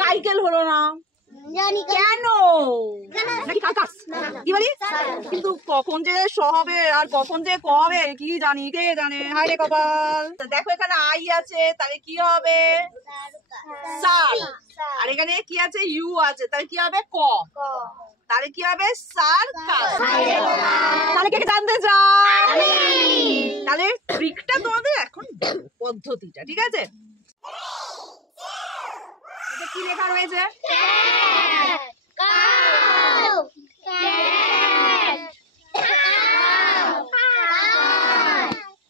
Cycle হলো না কেন? নাকি কাকাস কি বলি? কিন্তু কখন যে স হবে আর কখন যে ক হবে কি জানি, কে জানে। হায় রে কপাল। দেখো এখানে আই আছে, তাহলে কি হবে? সার। আর এখানে কি আছে? ইউ আছে, তাহলে কি হবে? ক। তাহলে কি হবে? সার্কাস। তাহলে কে জানতে চাও? তাহলে ট্রিকটা তোমাদের এখন, পদ্ধতিটা ঠিক আছে। এটা কি লেখা রয়েছে?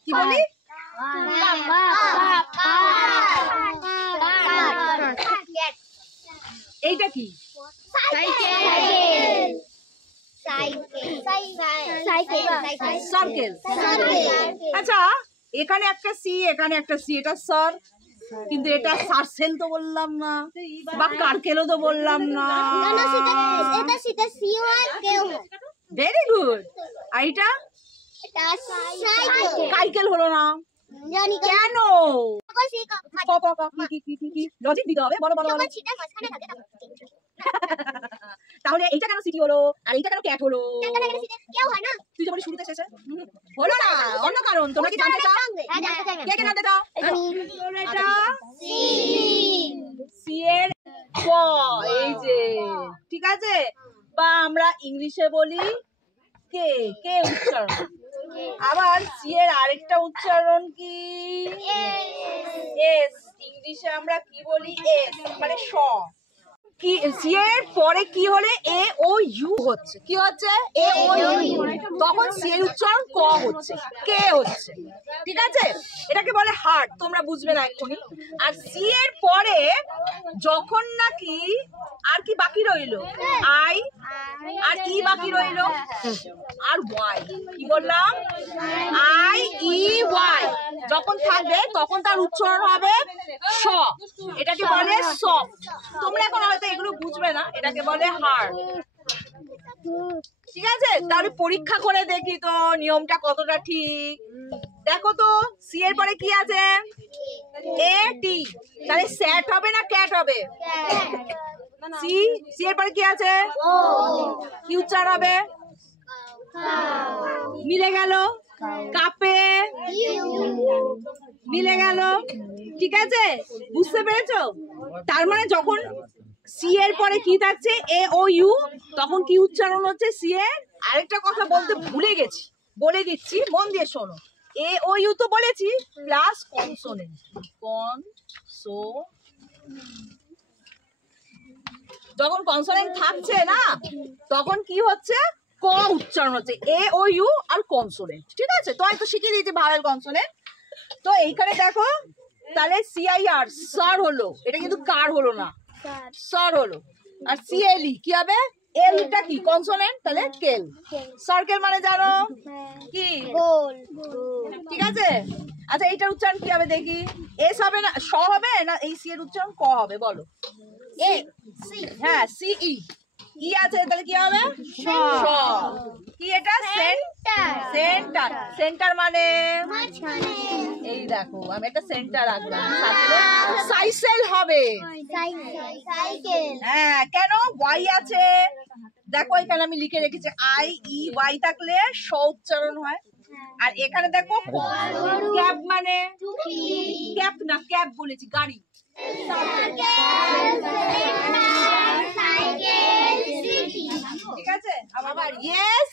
কি বলি? এইটা কি? সার্কেল। আচ্ছা, এখানে একটা সি, এখানে একটা সি, এটা সার, কিন্তু এটা সার্সেল তো বললাম না, বা কারকেলও তো বললাম না। Very good. আর এটা সাইকেল হলো না কেন? লজিক দিতে হবে, বলো বলো বলো। তাহলে এইটা কেন সিটি হলো আর এইটা কেন ক্যাট হলো? তুই যখন শুরুতে শেষে হলো না, অন্য কারণ। তোমরা কি জানতে চাও? কে কে জানতে চাও? এটা সি এর ক, এই যে, ঠিক আছে। বা আমরা ইংলিশে বলি কে, কে উচ্চারণ। আবার সি এর আরেকটা উচ্চারণ কি? এস। ইংলিশে আমরা কি বলি? এস, মানে স। কি সি এর পরে কি হলে এ ও ইউ হচ্ছে? কি হচ্ছে? এ ও ইউ। তখন সি এর উচ্চারণ ক হচ্ছে, কে হচ্ছে, ঠিক আছে। এটাকে বলে হার্ট, তোমরা বুঝবে না এক্ষুনি। আর সি এর পরে যখন নাকি আর কি বাকি রইলো? আই আর ই বাকি রইলো, আর ওয়াই। কি বললাম? আই ই ওয়াই যখন থাকবে তখন তার উচ্চারণ হবে স। এটাকে বলে সফট। তোমরা এখন হয়তো এগুলো বুঝবে না, এটাকে বলে হার্ড, ঠিক আছে। তাহলে পরীক্ষা করে দেখি তো নিয়মটা কতটা ঠিক। দেখো তো সি এর পরে কি আছে? এ টি। তাহলে স্যাট হবে না ক্যাট হবে? সি। সি এর পরে কি আছে? কি উচ্চারণ হবে? মিলে গেল। কাপে মিলে গেল, ঠিক আছে। বুঝতে পেরেছো? তার মানে যখন সি এর পরে কি থাকছে? এ ও ইউ, তখন কি উচ্চারণ হচ্ছে সি এর? আরেকটা কথা বলতে ভুলে গেছি, বলে দিচ্ছি, মন দিয়ে শোনো। এ ও ইউ তো বলেছি, প্লাস কনসোনেন্ট। যখন কনসোনেন্ট থাকছে না, তখন কি হচ্ছে? ক উচ্চারণ হচ্ছে। এ ও ইউ আর কনসোনেন্ট, ঠিক আছে। তো আমি তো শিখিয়ে দিয়েছি ভাওয়েল কনসোনেন্ট। তো এইখানে দেখো, তাহলে সিআইআর সার হলো, এটা কিন্তু কার হলো না, সার হলো। আর সিএলই কি হবে? এলটা কি? কনসোনেন্ট, তাহলে কেল। সার্কেল মানে জানো কি? গোল, ঠিক আছে। আচ্ছা, এইটার উচ্চারণ কি হবে দেখি? এস হবে না, স হবে না, এই সি এর উচ্চারণ ক হবে? বলো। এ সি, হ্যাঁ সিই, ই আছে, তাহলে কি হবে? স। কি এটা? সেন্টার। সেন্টার। সেন্টার মানে এই দেখো, আমি একটা সেন্টার রাখলাম। সাইকেল হবে। হ্যাঁ, কেন? ওয়াই আছে, দেখো এখানে আমি লিখে রেখেছি আই ই ওয়াই থাকলে স উচ্চারণ হয়। আর এখানে দেখো ক্যাব মানে ক্যাপ না, ক্যাব বলেছি, গাড়ি। ঠিক আছে। আবার ইয়েস